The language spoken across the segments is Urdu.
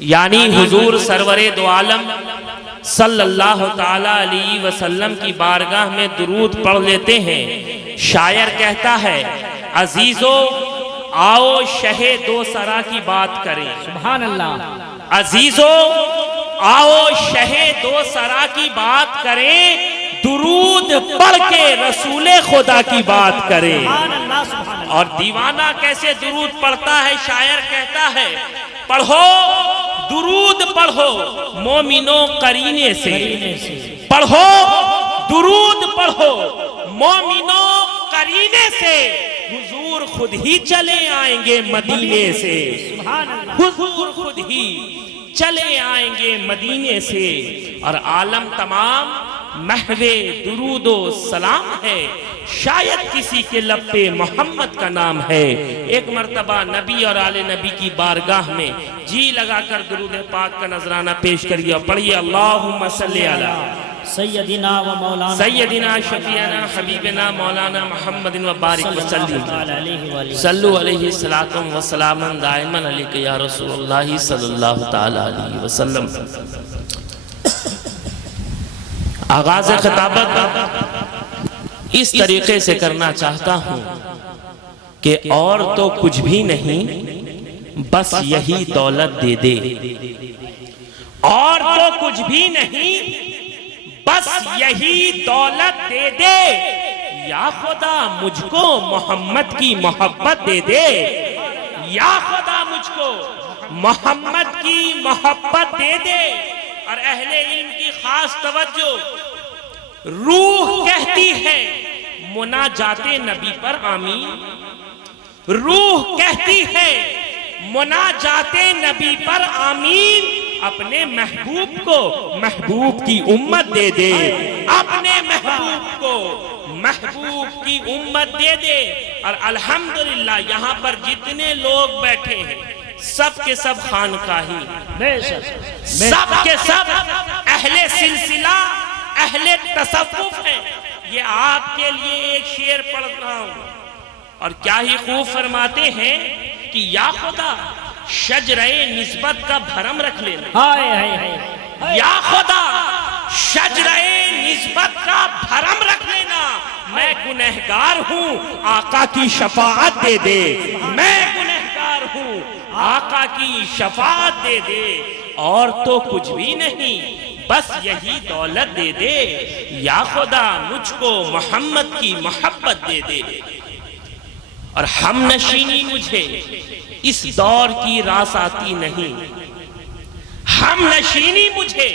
یعنی حضور سرور دو عالم صلی اللہ تعالی علیہ وسلم کی بارگاہ میں درود پڑھ لیتے ہیں۔ شاعر کہتا ہے عزیزو آؤ شہ دو سرا کی بات کریں۔ سبحان اللہ۔ عزیزو آؤ شہ دو سرا کی بات کریں، درود پڑھ کے رسول خدا کی بات کریں۔ اور دیوانہ کیسے درود پڑھتا ہے؟ شاعر کہتا ہے پڑھو درود پڑھو مومنوں قرینے سے، پڑھو درود پڑھو مومنوں قرینے سے، حضور خود ہی چلے آئیں گے مدینے سے، حضور خود ہی چلے آئیں گے مدینے سے۔ اور عالم تمام محو درود و سلام ہے، شاید کسی کے لب پہ محمد کا نام ہے۔ ایک مرتبہ نبی اور آل نبی کی بارگاہ میں جی لگا کر درود پاک کا نذرانہ پیش کریے اور پڑھیے اللہم صلی علی سیدنا و مولانا سیدنا شفیعنا حبیبنا مولانا محمد و بارک وسلم صلو علیہ الصلاۃ والسلام دائما علیک یا رسول اللہ صلی اللہ تعالی علیہ وسلم۔ آغاز خطابت اس طریقے سے کرنا چاہتا ہوں کہ اور تو کچھ بھی نہیں بس یہی دولت دے دے، اور تو کچھ بھی نہیں بس یہی دولت دے دے، یا خدا مجھ کو محمد کی محبت دے دے، یا خدا مجھ کو محمد کی محبت دے دے۔ اور اہل علم کی خاص توجہ، روح کہتی ہے مناجات نبی پر آمین، روح کہتی ہے مناجات نبی پر آمین، اپنے محبوب کو محبوب کی امت دے دے، اپنے محبوب کو محبوب کی امت دے دے۔ اور الحمدللہ یہاں پر جتنے لوگ بیٹھے ہیں سب کے سب خانقاہی، سب کے سب اہل سلسلہ اہل تصوف ہیں۔ یہ آپ کے لیے ایک شعر پڑھ رہا ہوں اور کیا ہی خوب فرماتے ہیں کہ یا خدا شجرہ نسبت کا بھرم رکھ لینا، یا خدا شجرہ نسبت کا بھرم رکھ لینا، میں گنہگار ہوں آقا کی شفاعت دے دے، میں گنہگار ہوں آقا کی شفاعت دے دے، اور تو کچھ بھی نہیں بس یہی دولت دے دے، یا خدا مجھ کو محمد کی محبت دے دے۔ اور ہم نشینی مجھے اس دور کی راس آتی نہیں، ہم نشینی مجھے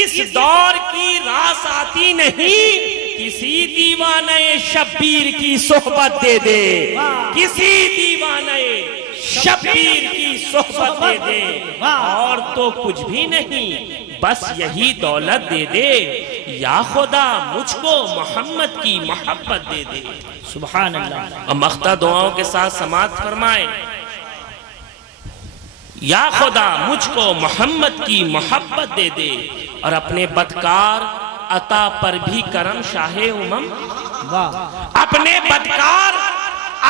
اس دور کی راس آتی نہیں، کسی دیوانہ شبیر کی صحبت دے دے، کسی دیوانہ شبیر کی صحبت دے دے، اور تو کچھ بھی نہیں بس یہی دولت دے دے، یا خدا مجھ کو محمد کی محبت دے دے۔ سبحان اللہ۔ اور مختہ دعاؤں کے ساتھ سماعت فرمائیں، یا خدا مجھ کو محمد کی محبت دے دے، اور اپنے بدکار عطا پر بھی کرم شاہ امم، اپنے بدکار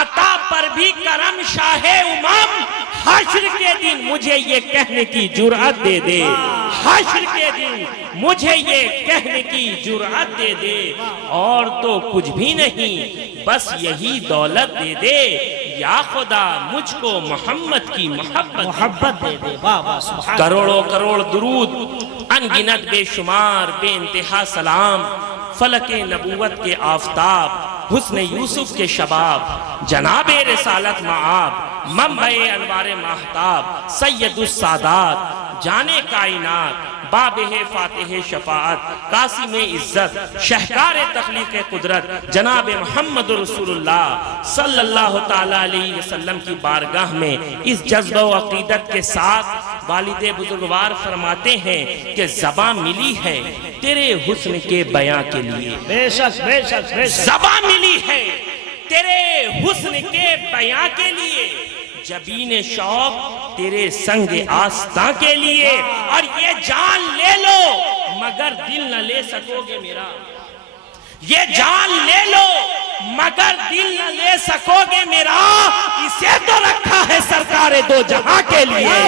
عطا پر بھی کرم شاہ امم، حشر کے دن مجھے یہ کہنے کی جرأت دے دے، حشر کے دن مجھے یہ کہنے کی جرأت دے دے، اور تو کچھ بھی نہیں بس یہی دولت دے دے، یا خدا مجھ کو محمد کی محبت دے دے۔ کروڑوں کروڑ درود، ان گنت بے شمار بے انتہا سلام، فلک نبوت کے آفتاب، حسن یوسف کے شباب، جناب رسالت معاب، منبع انوار ماہتاب، سید السادات، جانے کائنات، بابہ فاتح شفاعت، قاسم عزت، شہکار تخلیق قدرت، جناب محمد رسول اللہ صلی اللہ تعالی علیہ وسلم کی بارگاہ میں اس جذبہ و عقیدت کے ساتھ والد بزرگوار فرماتے ہیں کہ زباں ملی ہے تیرے حسن کے بیاں کے لیے، بے شک بے شک بے شک، زباں ملی ہے تیرے حسن کے بیاں کے لیے، جبین شوق تیرے سنگ آستاں کے لیے، اور یہ جان لے لو مگر دل نہ لے سکو گے میرا، یہ جان لے لو مگر دل نہ لے سکو گے میرا، اسے تو رکھا ہے سرکار دو جہاں کے لیے،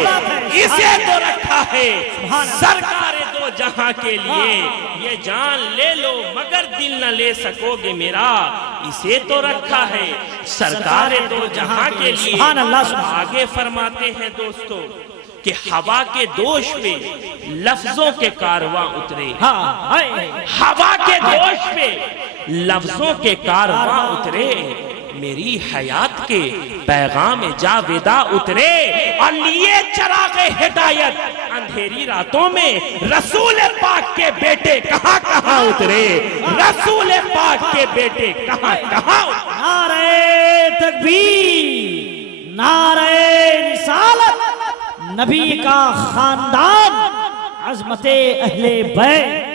اسے تو رکھا ہے سرکار دو جہاں کے لیے، یہ جان لے لو مگر دل نہ لے سکو گے میرا، اسے تو رکھا ہے سرکار دو جہاں کے لیے۔ سبحان اللہ، سبحان اللہ۔ آگے فرماتے ہیں دوستو کہ ہوا کے دوش پہ لفظوں کے کارواں اترے، ہوا کے دوش پہ لفظوں کے کارواں اترے، میری حیات کے پیغام جاویدہ اترے، اور لیے چراغ ہدایت اندھیری راتوں میں رسول پاک کے بیٹے کہاں کہاں اترے، رسول پاک کے بیٹے کہاں کہاں اترے۔ نعرہ تکبیر، نعرہ رسالت، نبی کا خاندان، عظمت اہل بیت،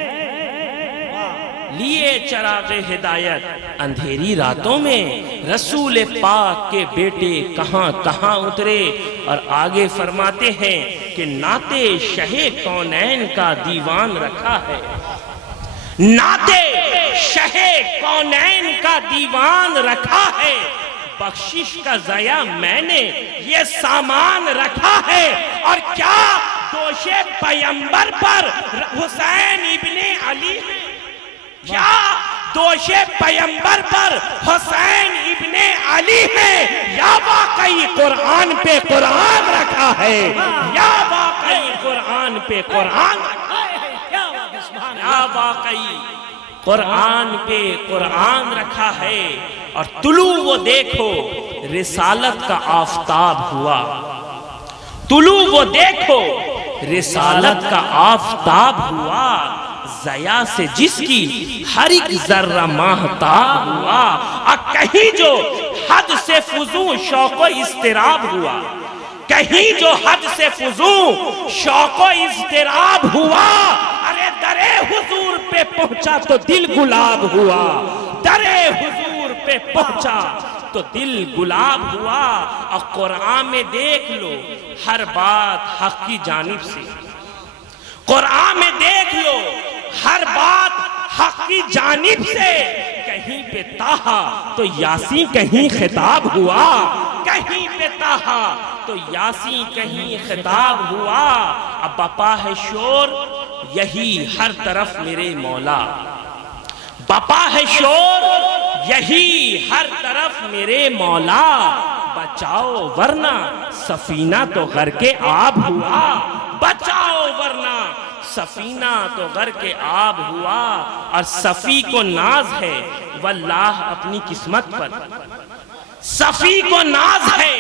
لیے چراغ ہدایت اندھیری راتوں میں رسول پاک کے بیٹے کہاں کہاں اترے۔ اور آگے فرماتے ہیں کہ نعت شہ کونین کا دیوان رکھا ہے، نعت شہ کونین کا دیوان رکھا ہے، بخشش کا ضیاء میں نے یہ سامان رکھا ہے، اور کیا دوش پیمبر پر حسین ابن علی ہے، کیا دوش پیمبر پر حسین ابن علی ہے، یا واقعی قرآن پہ قرآن رکھا ہے، یا واقعی قرآن پہ قرآن رکھا ہے، یا واقعی قرآن پہ قرآن رکھا ہے۔ اور طلوع وہ دیکھو رسالت کا آفتاب ہوا، طلوع وہ دیکھو رسالت کا آفتاب ہوا، ضیاء سے جس کی ہر ایک ذرہ ماہتاب ہوا، اور کہیں جو حد سے فزوں شوق و اضطراب ہوا، کہیں جو حد سے فزوں شوق و اضطراب ہوا، ارے درے حضور پہ پہنچا تو دل گلاب ہوا، درے حضور پہ پہنچا تو دل گلاب ہوا۔ اور قرآن میں دیکھ لو ہر بات حق کی جانب سے، قرآن میں دیکھ لو ہر بات حق کی جانب سے، کہیں پہ تاہا تو یاسین کہیں خطاب ہوا، کہیں پہ تاہا تو یاسین کہیں خطاب ہوا۔ اب بپا ہے شور یہی ہر طرف میرے مولا، بپا ہے شور یہی ہر طرف میرے مولا، بچاؤ ورنہ سفینہ تو غرق آب ہوا، بچاؤ ورنہ سفینہ تو غرق آب ہوا۔ اور صفی کو ناز ہے واللہ اپنی قسمت پر، صفی کو ناز ہے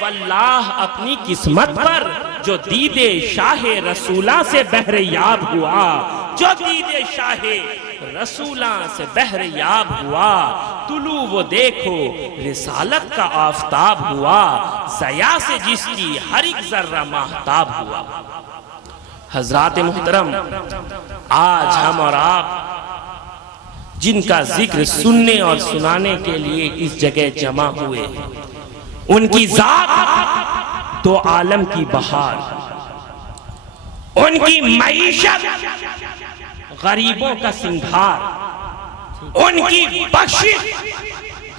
واللہ اپنی قسمت پر، جو دید شاہ رسولہ سے بہر یاب ہوا، جو دید شاہ رسولہ سے بہر یاب ہوا، طلوع وہ دیکھو رسالت کا آفتاب ہوا، ضیاء سے جس کی ہر ایک ذرہ ماہتاب ہوا۔ حضرات محترم، آج ہم اور آپ جن کا ذکر سننے اور سنانے کے لیے اس جگہ جمع ہوئے، ان کی ذات دو عالم کی بہار، ان کی معیشت غریبوں کا سنگھار، ان کی بخشش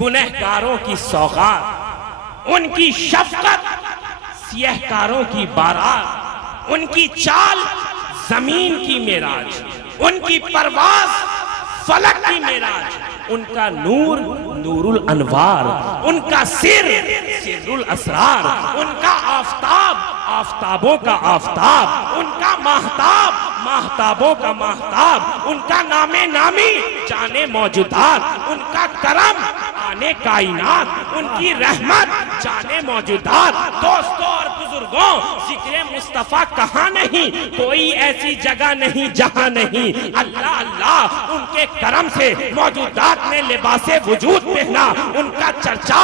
گنہگاروں کی سوغات، ان کی شفقت سیہکاروں کی بارات، ان کی چال زمین کی معراج، ان کی پرواز فلک کی معراج، ان کا نور نور الانوار، ان کا سر سر الاسرار، ان کا آفتاب آفتابوں کا آفتاب، ان کا ماہتاب ماہتابوں کا ماہتاب، ان کا نام نامی جانے موجودات، ان کا کرم آنے کائنات، ان کی رحمت جانے موجودات۔ دوستوں اور بزرگوں، ذکر مصطفیٰ کہاں نہیں، کوئی ایسی جگہ نہیں جہاں نہیں، اللہ اللہ ان کے کرم سے موجودات نے لباس وجود پہنا، ان کا چرچا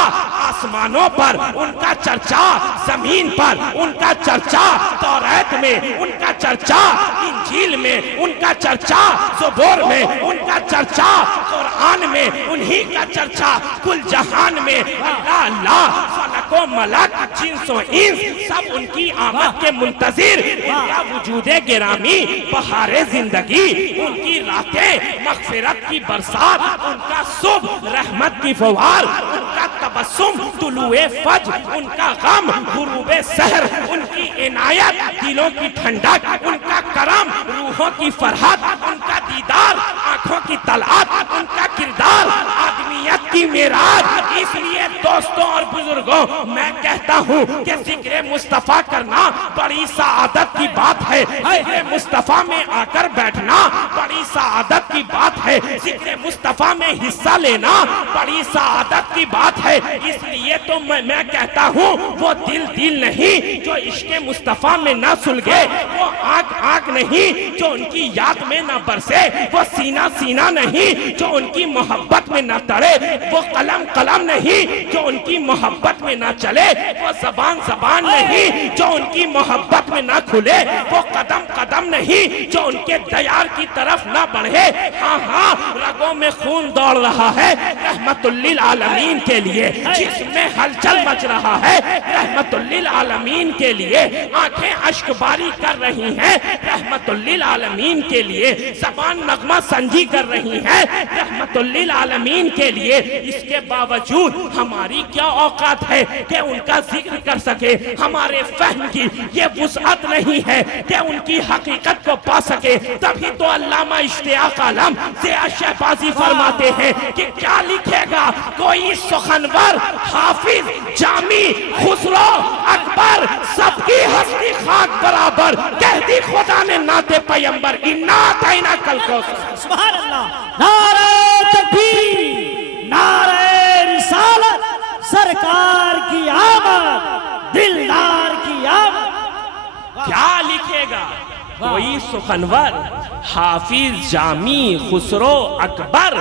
آسمانوں پر، ان کا چرچا زمین پر، ان کا چرچا توریت میں، ان کا چرچا انجیل میں، ان کا چرچا زبور میں، ان کا چرچا قرآن میں، انہی کا چرچا کل جہان میں۔ اللہ اللہ فلک و ملک جنس و انس سب ان کی آمد کے منتظر، ان کا وجود گرامی بہار زندگی، ان کی راتیں مغفرت کی برسات، ان کا صبح رحمت کی فوار، ان کا تبسم طلوع فجر، ان کا غم غروب سحر، ان کی عنایت دلوں کی ٹھنڈک، ان کا کرم روحوں کی فرحت، ان کا دیدار آنکھوں کی طلعت، ان کا کردار آدمیت کی معراج۔ اس لیے دوستوں اور بزرگوں میں کہتا ہوں کہ ذکر مصطفیٰ کرنا بڑی سعادت کی بات ہے، ذکر مصطفیٰ میں آ کر بیٹھنا بڑی سعادت کی بات ہے، ذکر مصطفیٰ میں حصہ لینا بڑی سعادت کی بات ہے۔ اس لیے تو میں کہتا ہوں وہ دل نہیں جو عشق مصطفیٰ میں نہ سلگے، وہ آنکھ نہیں جو ان کی یاد میں نہ برسے، وہ سینہ نہیں جو ان کی محبت میں نہ تڑے، وہ قلم نہیں جو ان کی محبت میں نہ چلے، وہ زبان نہیں جو ان کی محبت میں نہ کھلے، وہ قدم نہیں جو ان کے دیار کی طرف نہ بڑھے۔ ہاں رگوں میں خون دوڑ رہا ہے رحمت للعالمین کے لیے، جس میں ہلچل مچ رہا ہے رحمت للعالمین کے لیے، آنکھیں اشک باری کر رہی ہیں رحمت للعالمین کے لیے، زبان نغمہ سنجی کر رہی ہے رحمت للعالمین کے لیے۔ اس کے باوجود ہماری کیا اوقات ہے کہ ان کا ذکر کر سکے، ہمارے فہم کی یہ وسعت نہیں ہے کہ ان کی حقیقت کو پا سکے۔ تبھی تو علامہ اشتیاق عالم ضیاء شہبازی فرماتے ہیں کہ کیا لکھے گا کوئی سخنور، حافظ، جامی، خسرو، اکبر، سب کی ہستی خاک برابر، کہہ دی خدا نے نعت پیمبر انا اعطیناک الکوثر۔ سبحان اللہ، نعرہ تکبیر، نعرہ رسالت، سرکار کی آمد، دلدار کی آمد۔ کیا لکھے گا کوئی سخنور، حافظ، جامی، خسرو، اکبر،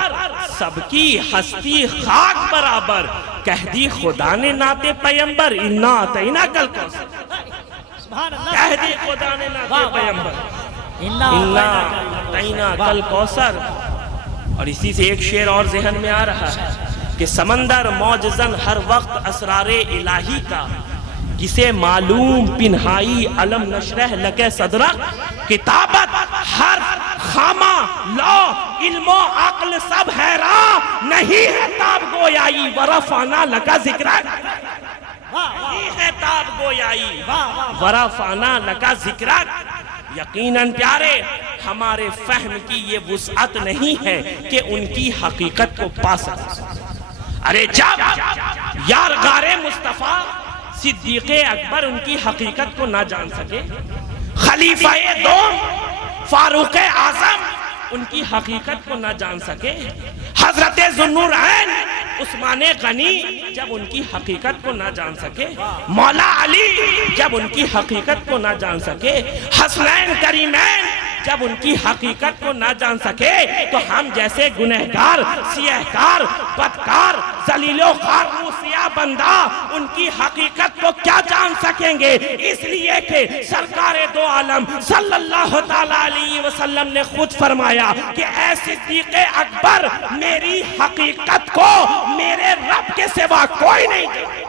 سب کی ہستی خاک برابر، کہہ دی خدا نے نعت پیمبر انا اعطیناک الکوثر۔ کہہ دی خدا نے نعت پیمبر انا اعطیناک الکوثر۔ اور اسی سے ایک شعر اور ذہن میں آ رہا ہے کہ سمندر موجزن ہر وقت اسرار الہی کا، کسے معلوم پنہائی علم نشرح لکے صدرہ، کتابت ہر خامہ لو علم و عقل سب حیران، نہیں ہے تاب گویائی ورفعنا لکا ذکرہ، نہیں ہے تاب گویائی ورفعنا لکا ذکرہ۔ یقیناً پیارے ہمارے فہم کی یہ وسعت نہیں ہے کہ ان کی حقیقت کو پا سکیں۔ ارے جب یارغار مصطفیٰ صدیق اکبر ان کی حقیقت کو نہ جان سکے، خلیفہ دوم فاروق اعظم ان کی حقیقت کو نہ جان سکے، حضرت ذوالنورین عثمان غنی جب ان کی حقیقت کو نہ جان سکے، مولا علی جب ان کی حقیقت کو نہ جان سکے، حسنین کریمین جب ان کی حقیقت کو نہ جان سکے، تو ہم جیسے گنہگار، سیہکار، بدکار، ذلیل و خوار موسیٰ بندہ ان کی حقیقت کو کیا جان سکیں گے؟ اس لیے کہ سرکار دو عالم صلی اللہ تعالیٰ علیہ وسلم نے خود فرمایا کہ اے صدیق اکبر، میری حقیقت کو میرے رب کے سوا کوئی نہیں جانے،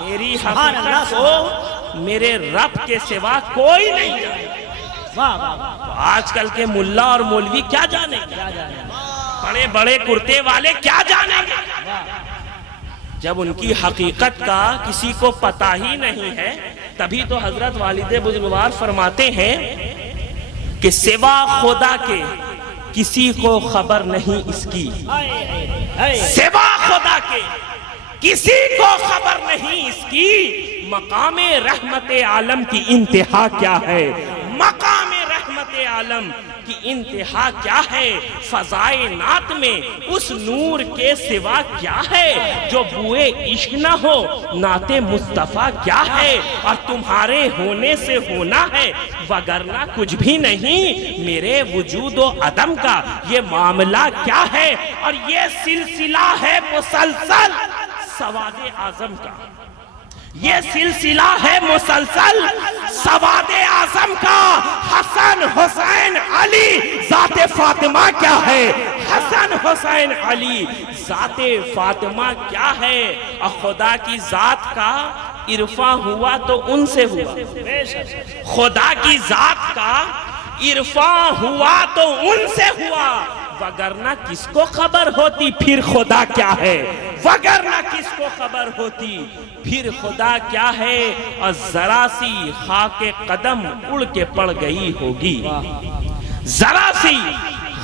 میری حقیقت کو میرے رب کے سوا کوئی نہیں جانے۔ آج کل کے ملا اور مولوی کیا جانیں گے؟ بڑے بڑے کرتے والے کیا جانیں گے؟ جب ان کی حقیقت کا کسی کو پتہ ہی نہیں ہے، تبھی تو حضرت والد بزرگوار فرماتے ہیں کہ سوا خدا کے کسی کو خبر نہیں اس کی، سوا خدا کے کسی کو خبر نہیں اس کی، مقام رحمت عالم کی انتہا کیا ہے، مقام رحمت عالم کی انتہا کیا ہے، فضائے نعت میں اس نور کے سوا کیا ہے، جو بوئے عشق نہ ہو نعت مصطفیٰ کیا ہے، اور تمہارے ہونے سے ہونا ہے وگرنہ کچھ بھی نہیں، میرے وجود و عدم کا یہ معاملہ کیا ہے، اور یہ سلسلہ ہے مسلسل سواد اعظم کا، یہ سلسلہ ہے مسلسل سواد اعظم کا، حسن حسین علی ذات فاطمہ کیا ہے، حسن حسین علی، ذات فاطمہ کیا ہے؟ اور خدا کی ذات کا عرفاں ہوا تو ان سے ہوا، خدا کی ذات کا عرفاں ہوا تو ان سے ہوا، وگرنہ کس کو خبر ہوتی پھر خدا کیا ہے، وگرنہ کس کو خبر ہوتی پھر خدا کیا ہے۔ اور ذرا سی خاک قدم اڑ کے پڑ گئی ہوگی، ذرا سی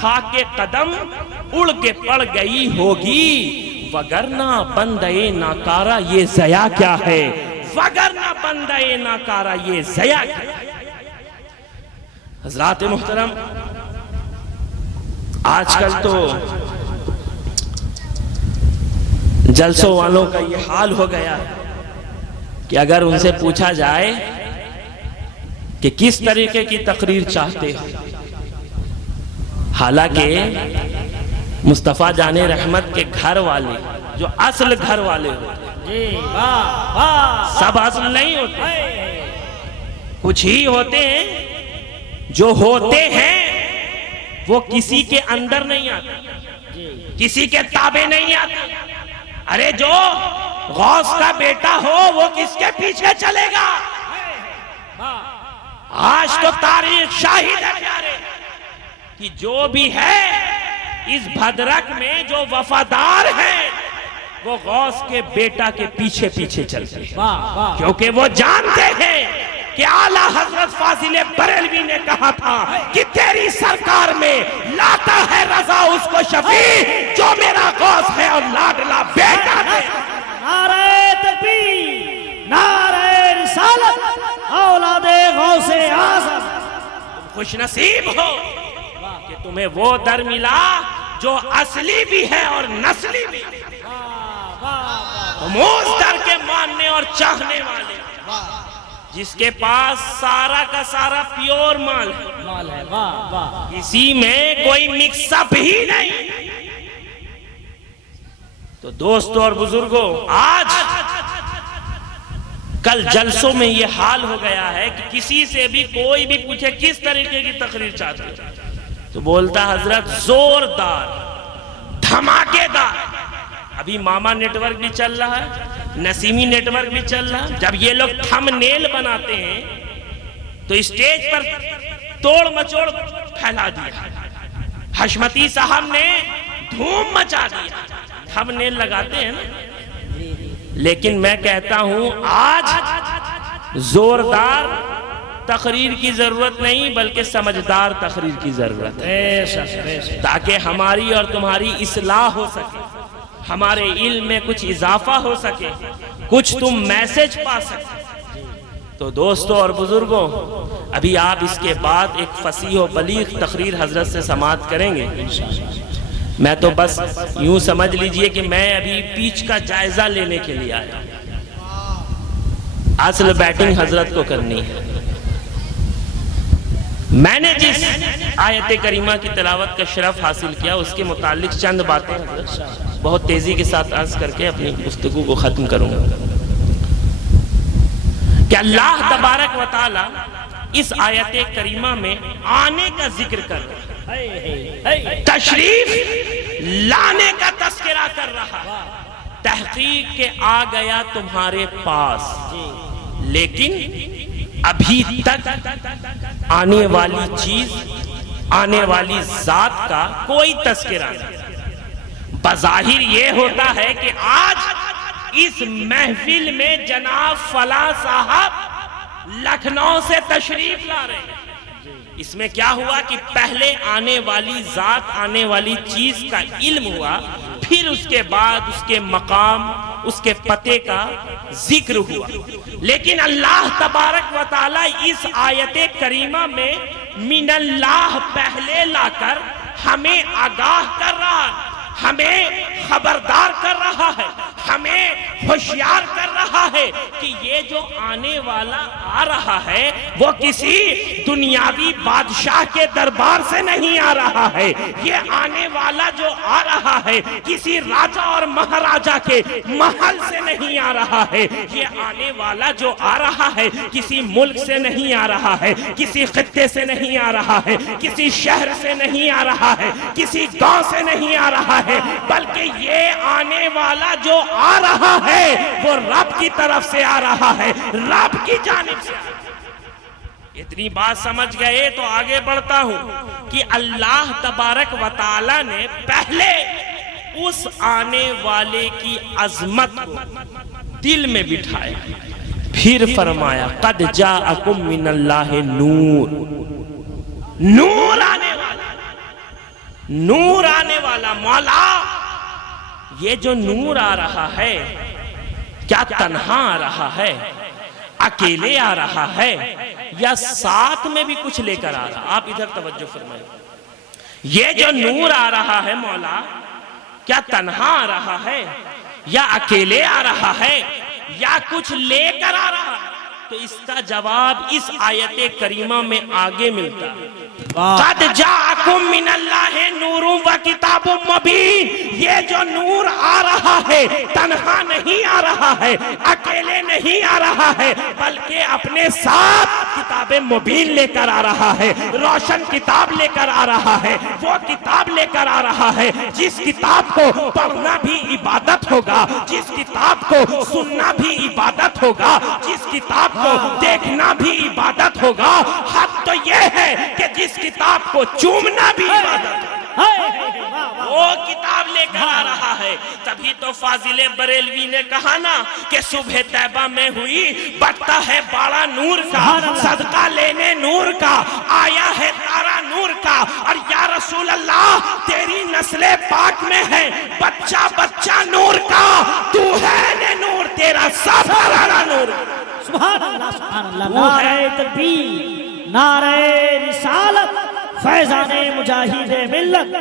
خاک قدم اڑ کے پڑ گئی ہوگی، وگرنہ بندے ناکارہ یہ ضیا کیا ہے، وگرنہ بندے ناکارہ یہ ضیا کیا ہے۔ حضرات محترم، آج کل تو جلسوں والوں کا یہ حال ہو گیا ہے کہ اگر ان سے پوچھا جائے کہ کس طریقے کی تقریر چاہتے ہیں، حالانکہ مصطفیٰ جان رحمت کے گھر والے جو اصل گھر والے ہوتے ہیں، سب اصل نہیں ہوتے، کچھ ہی ہوتے ہیں جو ہوتے ہیں وہ کسی کے اندر نہیں آتے، کسی کے تابع نہیں آتے۔ ارے جو غوث کا بیٹا ہو وہ کس کے پیچھے چلے گا؟ آج تو تاریخ شاہد ہے پیارے کہ جو بھی ہے اس بھدرک میں جو وفادار ہیں وہ غوث کے بیٹا کے پیچھے پیچھے چلتے ہیں، کیونکہ وہ جانتے ہیں کہ اعلیٰ حضرت فاضل بریلوی نے کہا تھا کہ تیری سرکار میں لاتا ہے رضا اس کو شفیع جو میرا غوث ہے اور لاڈلا بیٹا ہے۔ نعرہ تکبیر، نعرہ رسالت، اولاد غوث اعظم، خوش نصیب ہو کہ تمہیں وہ در ملا جو اصلی بھی ہے اور نسلی بھی ہے، تم اس در کے ماننے اور چاہنے والے جس کے پاس سارا کا سارا پیور مال ہے، کسی میں کوئی مکس اپ ہی نہیں۔ تو دوستو اور بزرگوں، آج کل جلسوں میں یہ حال ہو گیا ہے کہ کسی سے بھی کوئی بھی پوچھے کس طریقے کی تقریر چاہتے ہیں تو بولتا حضرت زوردار، دھماکے دار۔ ابھی ماما نیٹ ورک بھی چل رہا ہے، نسیمی نیٹ ورک بھی چل رہا ہے۔ جب یہ لوگ تھم نیل بناتے ہیں تو اسٹیج پر توڑ مچوڑ پھیلا دیا، حشمتی صاحب نے دھوم مچا دیا، تھم نیل لگاتے ہیں نا۔ لیکن میں کہتا ہوں آج زوردار تقریر کی ضرورت نہیں بلکہ سمجھدار تقریر کی ضرورت ہے، تاکہ ہماری اور تمہاری اصلاح ہو سکے، ہمارے علم میں کچھ اضافہ ہو سکے، کچھ تم میسج پا سکے۔ تو دوستو اور بزرگوں، ابھی آپ اس کے بعد ایک فصیح و بلیغ تقریر حضرت سے سماعت کریں گے۔ میں تو بس یوں سمجھ لیجئے کہ میں ابھی پیچ کا جائزہ لینے کے لیے آیا، اصل بیٹنگ حضرت کو کرنی ہے۔ میں نے جس آیت کریمہ کی تلاوت کا شرف حاصل کیا اس کے متعلق چند باتیں بہت تیزی کے ساتھ عرض کر کے اپنی گفتگو کو ختم کروں گا کہ اللہ تبارک و تعالی اس آیت کریمہ میں آنے کا ذکر کر رہا ہے، تشریف لانے کا تذکرہ کر رہا ہے۔ تحقیق کے آ گیا تمہارے پاس، لیکن ابھی تک آنے والی چیز، آنے والی ذات کا کوئی تذکرہ نہیں۔ بظاہر یہ ہوتا ہے کہ آج اس محفل میں جناب فلاں صاحب لکھنؤ سے تشریف لا رہے ہیں۔ اس میں کیا ہوا کہ پہلے آنے والی ذات، آنے والی چیز کا علم ہوا، پھر اس کے بعد اس کے مقام، اس کے پتے کا ذکر ہوا۔ لیکن اللہ تبارک و تعالی اس آیت کریمہ میں من اللہ پہلے لا کر ہمیں آگاہ کر رہا ہے، ہمیں خبردار کر رہا ہے، ہمیں ہوشیار کر رہا ہے کہ یہ جو آنے والا آ رہا ہے وہ کسی دنیاوی بادشاہ کے دربار سے نہیں آ رہا ہے، یہ آنے والا جو آ رہا ہے کسی راجہ اور مہاراجہ کے محل سے نہیں آ رہا ہے، یہ آنے والا جو آ رہا ہے کسی ملک سے نہیں آ رہا ہے، کسی خطے سے نہیں آ رہا ہے، کسی شہر سے نہیں آ رہا ہے، کسی گاؤں سے نہیں آ رہا ہے، بلکہ یہ آنے والا جو آ رہا ہے وہ رب کی طرف سے آ رہا ہے، رب کی جانب سے آ رہا ہے۔ اتنی بات سمجھ گئے تو آگے بڑھتا ہوں کہ اللہ تبارک و تعالی نے پہلے اس آنے والے کی عظمت کو دل میں بٹھایا، پھر فرمایا قد جاءکم من اللہ نور، نور آنے والا، نور آنے والا۔ مولا یہ جو نور آ رہا ہے کیا تنہا آ رہا ہے، اکیلے آ رہا ہے، یا ساتھ میں بھی کچھ لے کر آ رہا؟ آپ ادھر توجہ فرمائیں، یہ جو نور آ رہا ہے مولا کیا تنہا آ رہا ہے یا اکیلے آ رہا ہے یا کچھ لے کر آ رہا ہے؟ تو اس کا جواب اس آیت کریمہ میں آگے ملتا ہے، قد جاءکم من اللہ نور و کتاب مبین۔ یہ جو نور آ رہا ہے تنہا نہیں آ رہا ہے، اکیلے نہیں آ رہا ہے، بلکہ اپنے ساتھ کتاب مبین لے کر آ رہا ہے، روشن کتاب لے کر آ رہا ہے، وہ کتاب لے کر آ رہا ہے جس کتاب کو پڑھنا بھی عبادت ہوگا، جس کتاب کو سننا بھی عبادت ہوگا، جس کتاب کو دیکھنا بھی عبادت ہوگا، حق تو یہ ہے کہ جس کتاب کو چومنا بھی عبادت ہوگا، وہ کتاب لے کر آ رہا ہے۔ تبھی تو فاضل بریلوی نے کہا نا کہ صبح طیبہ میں ہوئی بٹتا ہے باڑا نور کا، صدقہ لینے نور کا، آیا ہے تارا نور کا، اور یا رسول اللہ تیری نسل پاک میں ہے بچہ بچہ نور کا، تو ہے نور تیرا سب ہرانا نور۔ سبحان اللہ سبحان اللہ، نعرہ تکبیر، نعرہ رسالت، فیضان مجاہد ملت۔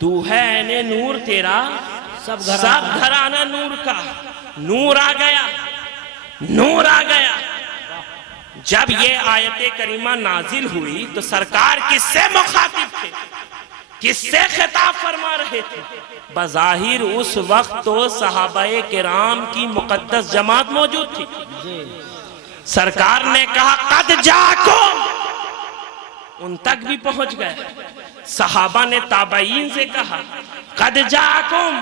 تو ہے نے نور تیرا سب گھرانہ نور کا۔ نور آ گیا، نور آ گیا۔ جب یہ آیت کریمہ نازل ہوئی تو سرکار کس سے مخاطب تھے، کس سے خطاب فرما رہے تھے؟ بظاہر اس وقت تو صحابہ کرام کی مقدس جماعت موجود تھی۔ سرکار نے کہا قد جاءکم، ان تک بھی پہنچ گئے۔ صحابہ نے تابعین سے کہا قد جاءکم،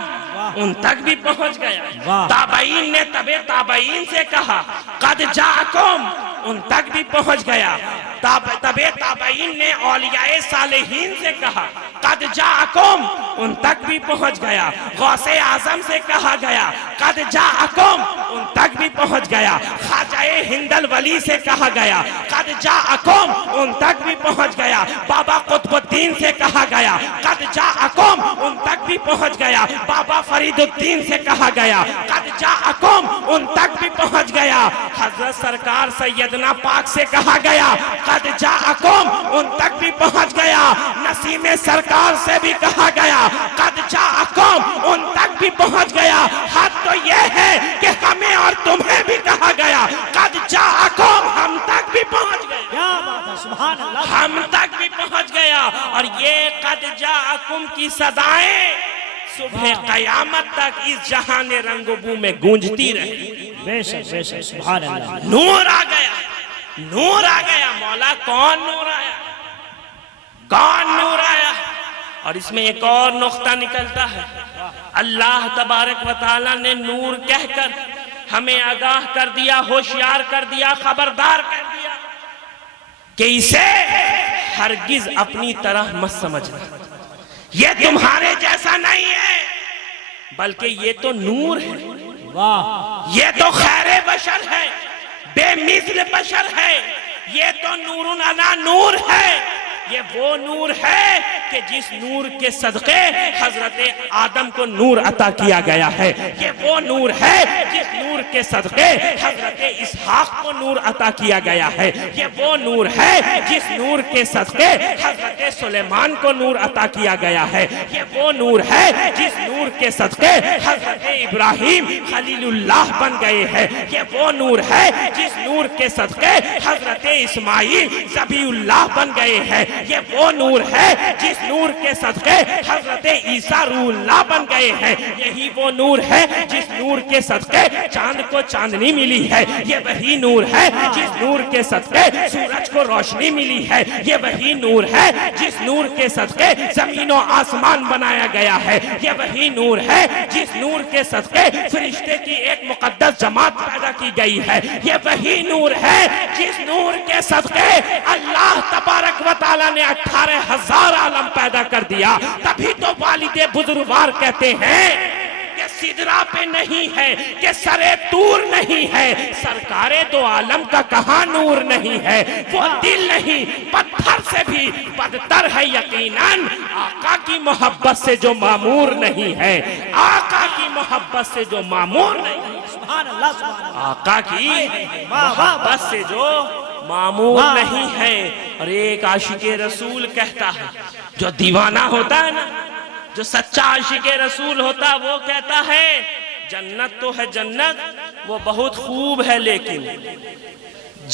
ان تک بھی پہنچ گیا۔ تابعین نے تابعین سے کہا قد جاءکم، ان تک بھی پہنچ گیا۔ تابعین نے اولیاء صالحین سے کہا قد جاءکم، ان تک بھی پہنچ گیا۔ غوث اعظم سے کہا گیا قد جاءکم، ان تک بھی پہنچ گیا۔ خواجہ ہند الولی سے کہا گیا قد جاءکم، ان تک بھی پہنچ گیا۔ بابا قطب الدین سے کہا گیا قد جاءکم، ان تک بھی پہنچ گیا۔ بابا فرید الدین سے کہا گیا قد جاءکم، ان تک بھی پہنچ گیا۔ حضرت سرکار سیدنا پاک سے کہا گیا قد جاءکم، ان تک بھی پہنچ گیا۔ نسیم سرکار سے بھی کہا گیا قد جاءکم، ان تک بھی پہنچ گیا۔ حد تو یہ ہے کہ ہمیں اور تمہیں بھی کہا گیا قد جاءکم، ہم تک بھی پہنچ گئے۔ کیا بات ہے، سبحان اللہ، ہم تک بھی پہنچ گیا۔ اور یہ قد جاءکم کی صدائیں صبح قیامت تک اس جہان رنگ و بو میں گونجتی رہی۔ بے شک بے شک، سبحان اللہ۔ نور آ گیا، نور آ گیا۔ مولا کون نور آیا، کون نور آیا؟ اور اس میں ایک اور نقطہ نکلتا ہے، اللہ تبارک و تعالی نے نور کہہ کر ہمیں آگاہ کر دیا، ہوشیار کر دیا، خبردار کر دیا کہ اسے ہرگز اپنی طرح مت سمجھنا، یہ تمہارے جیسا نہیں ہے، بلکہ یہ تو نور ہے، یہ تو خیر بشر ہے، بے مثل بشر ہے، یہ تو نور علی نور ہے۔ یہ وہ نور ہے کہ جس نور کے صدقے حضرت آدم کو نور عطا کیا گیا ہے، یہ وہ نور ہے جس نور کے صدقے حضرت اسحاق کو نور عطا کیا گیا ہے، یہ وہ نور ہے جس نور کے صدقے حضرت سلیمان کو نور عطا کیا گیا ہے، یہ وہ نور ہے جس نور کے صدقے حضرت ابراہیم خلیل اللہ بن گئے ہیں، یہ وہ نور ہے جس نور کے صدقے حضرت اسماعیل ذبیح اللہ بن گئے ہیں، یہ وہ نور ہے جس نور کے صدقے حضرت عیسیٰ روح اللہ بن گئے ہیں، یہی وہ نور ہے جس نور کے صدقے چاند کو چاندنی ملی ہے، یہ وہی نور ہے جس نور کے صدقے سورج کو روشنی ملی ہے، یہ وہی نور ہے جس نور کے صدقے زمین و آسمان بنایا گیا ہے، یہ وہی نور ہے جس نور کے صدقے فرشتے کی ایک مقدس جماعت پیدا کی گئی ہے، یہ وہی نور ہے جس نور کے صدقے اللہ تبارک و تعالی نے 18,000 عالم پیدا کر دیا۔ تبھی تو والد بزرگوار کہتے ہیں کہ سدرا پہ نہیں ہے، کہ سرے طور نہیں ہے، سرکار دو عالم کا کہاں نور نہیں ہے، وہ دل نہیں پتھر سے بھی بدتر ہے یقیناً آقا کی محبت سے جو معمور نہیں ہے، آقا کی محبت سے جو معمور نہیں ہے، سبحان اللہ سبحان اللہ، آقا کی محبت سے جو معمور نہیں ہے۔ اور ایک عاشق رسول کہتا ہے، جو دیوانہ ہوتا ہے نا، جو سچا عاشق رسول ہوتا ہے، وہ کہتا ہے جنت تو ہے جنت، وہ بہت خوب ہے، لیکن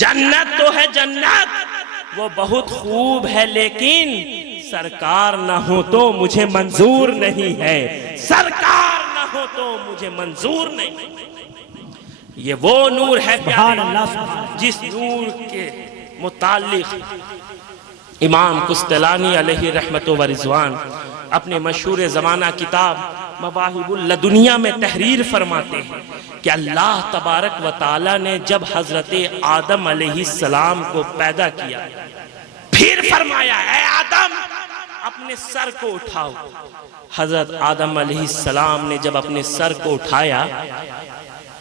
جنت تو ہے جنت، وہ بہت خوب ہے، لیکن سرکار نہ ہو تو مجھے منظور نہیں ہے، سرکار نہ ہو تو مجھے منظور نہیں۔ یہ وہ نور ہے پیارے، جس نور کے متعلق امام قسطلانی علیہ رحمت و رضوان اپنے مشہور زمانہ کتاب مواہب اللدنیہ میں تحریر فرماتے ہیں کہ اللہ تبارک و تعالی نے جب حضرت آدم علیہ السلام کو پیدا کیا، پھر فرمایا اے آدم اپنے سر کو اٹھاؤ۔ حضرت آدم علیہ السلام نے جب اپنے سر کو اٹھایا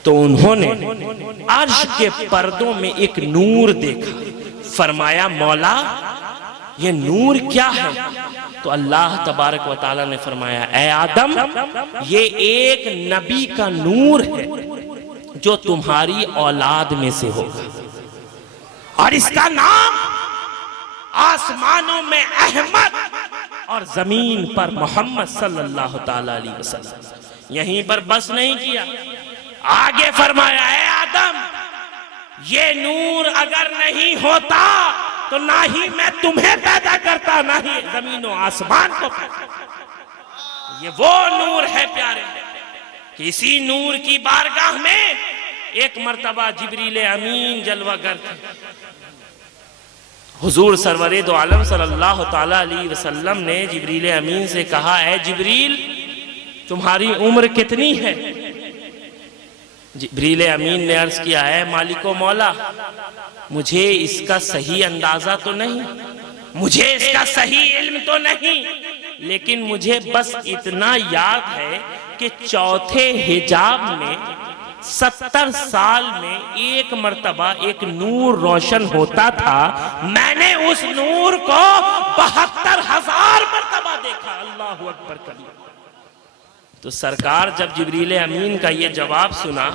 تو انہوں نے عرش کے پردوں میں ایک نور دیکھا، فرمایا مولا یہ نور کیا ہے؟ تو اللہ تبارک و تعالی نے فرمایا اے آدم یہ ایک نبی کا نور ہے جو تمہاری اولاد میں سے ہوگا، اور اس کا نام آسمانوں میں احمد اور زمین پر محمد صلی اللہ تعالی علیہ وسلم۔ یہیں پر بس نہیں کیا، آگے فرمایا اے آدم یہ نور اگر نہیں ہوتا تو نہ ہی میں تمہیں پیدا کرتا، نہ ہی زمین و آسمان کو پیدا کرتا۔ یہ وہ نور ہے پیارے کہ اسی نور کی بارگاہ میں ایک مرتبہ جبریل امین جلوہ گر تھے، حضور سرور دو عالم صلی اللہ تعالی علیہ وسلم نے جبریل امین سے کہا اے جبریل تمہاری عمر کتنی ہے؟ جبریل امین نے عرض کیا ہے مالک و مولا مجھے اس کا صحیح اندازہ تو نہیں، مجھے اس کا صحیح علم تو نہیں، لیکن مجھے بس اتنا یاد ہے کہ چوتھے حجاب میں 70 سال میں ایک مرتبہ ایک نور روشن ہوتا تھا، میں نے اس نور کو 72,000 مرتبہ دیکھا۔ اللہ اکبر کبیر۔ تو سرکار جب جبریل امین کا یہ جواب سنا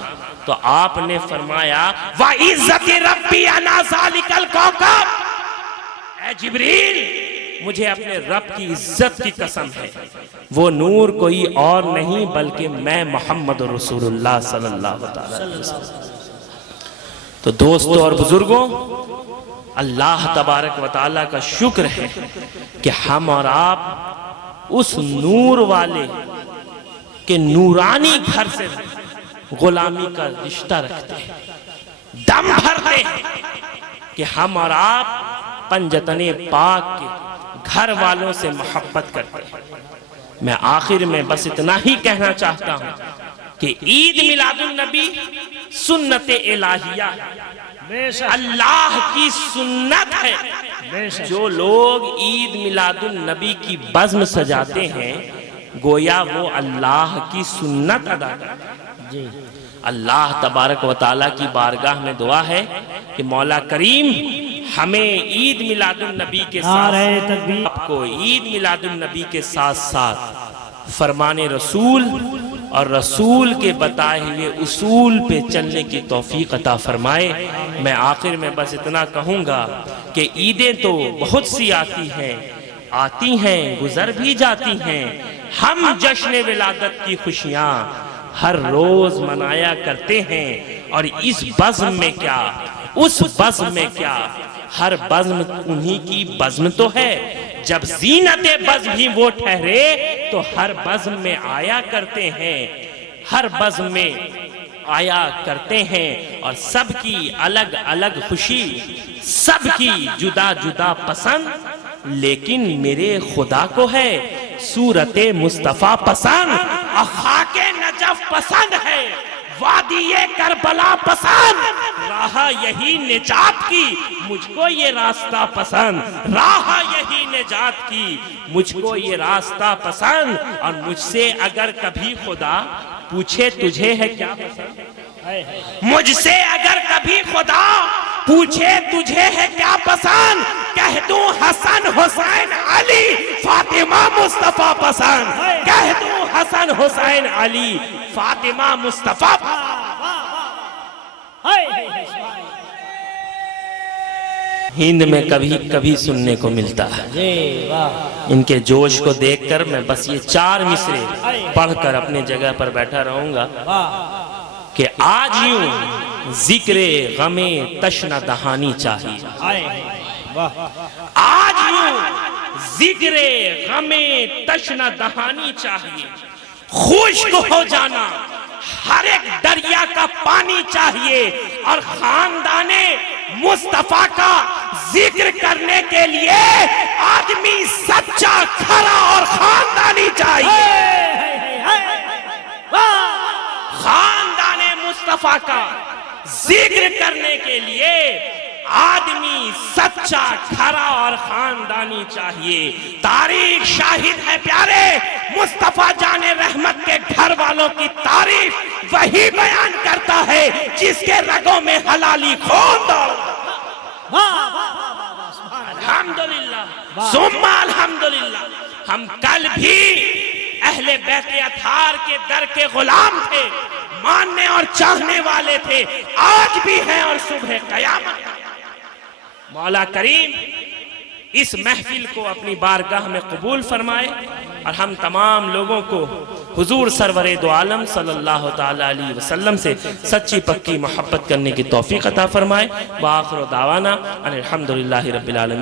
تو آپ نے فرمایا وَعِزَّتِ رَبِّي أَنَا ذَلِكَ الْكَوْكَبِ، اے جبریل مجھے اپنے رب کی عزت کی قسم ہے وہ نور کوئی اور نہیں بلکہ میں محمد رسول اللہ صلی اللہ علیہ وسلم۔ تو دوستوں اور بزرگوں اللہ تبارک و تعالیٰ کا شکر ہے کہ ہم اور آپ اس نور والے کہ نورانی گھر سے غلامی کا رشتہ رکھتے ہیں، دم بھرتے ہیں کہ ہم اور آپ پنجتن پاک کے گھر والوں سے محبت کرتے ہیں۔ میں آخر میں بس اتنا ہی کہنا چاہتا ہوں کہ عید میلاد النبی سنت الہیہ اللہ کی سنت ہے۔ جو لوگ عید میلاد النبی کی بزم سجاتے ہیں گویا وہ اللہ کی سنت ادا کرتے ہیں۔ اللہ تبارک و تعالیٰ کی بارگاہ میں دعا ہے کہ مولا کریم ہمیں عید میلاد النبی کے نعرہ ساتھ تکبیر آپ کو عید میلاد النبی کے ساتھ ساتھ فرمان رسول اور رسول کے بتائے ہوئے اصول پہ چلنے کی توفیق عطا فرمائے۔ میں آخر میں بس اتنا کہوں گا کہ عیدیں تو بہت سی آتی ہیں گزر بھی جاتی ہیں، ہم جشن ولادت کی خوشیاں ہر روز منایا کرتے ہیں، اور اس بزم میں کیا اس بزم میں کیا، ہر بزم انہی کی بزم تو ہے، جب زینت بزم ہی وہ ٹھہرے تو ہر بزم میں آیا کرتے ہیں، ہر بزم میں آیا کرتے ہیں، اور سب کی الگ الگ خوشی، سب کی جدا جدا پسند، لیکن میرے خدا کو ہے صورت مصطفیٰ پسند، اور خاک نجف پسند ہے، وادی کربلا پسند، راہ یہی نجات کی مجھ کو یہ راستہ پسند، راہ یہی نجات کی مجھ کو یہ راستہ پسند، اور مجھ سے اگر کبھی خدا پوچھے تجھے ہے کیا پسند، مجھ سے اگر کبھی خدا پوچھے تجھے ہے کیا پسند، کہہ دوں حسن حسین علی فاطمہ مصطفیٰ پسند، کہہ دوں حسن حسین علی فاطمہ مصطفیٰ پسند۔ ہند میں کبھی کبھی سننے کو ملتا ہے، ان کے جوش کو دیکھ کر میں بس یہ 4 مصرے پڑھ کر اپنے جگہ پر بیٹھا رہوں گا کہ آج یوں ذکر غم تشنہ دہانی چاہیے، آج یوں ذکر غم تشنہ دہانی چاہیے، خشک ہو جانا ہر ایک دریا کا پانی چاہیے، اور خاندان مصطفیٰ کا ذکر کرنے کے لیے آدمی سچا کھرا اور خاندانی چاہیے، خاندان مصطفیٰ کا ذکر کرنے کے لیے آدمی سچا کھرا اور خاندانی چاہیے۔ تاریخ شاہد ہے پیارے، مصطفیٰ جان رحمت کے گھر والوں کی تعریف وہی بیان کرتا ہے جس کے رگوں میں حلالی خون دوڑ۔ الحمدللہ ثم الحمدللہ، ہم کل بھی اہل بیت اطہار کے در کے غلام تھے، ماننے اور چاہنے والے تھے، آج بھی ہیں اور صبح قیامت۔ مولا کریم اس محفل کو اپنی بارگاہ میں قبول فرمائے، اور ہم تمام لوگوں کو حضور سرور دو عالم صلی اللہ تعالیٰ علیہ وسلم سے سچی پکی محبت کرنے کی توفیق عطا فرمائے۔ وآخر دعوانا ان الحمدللہ رب العالمین۔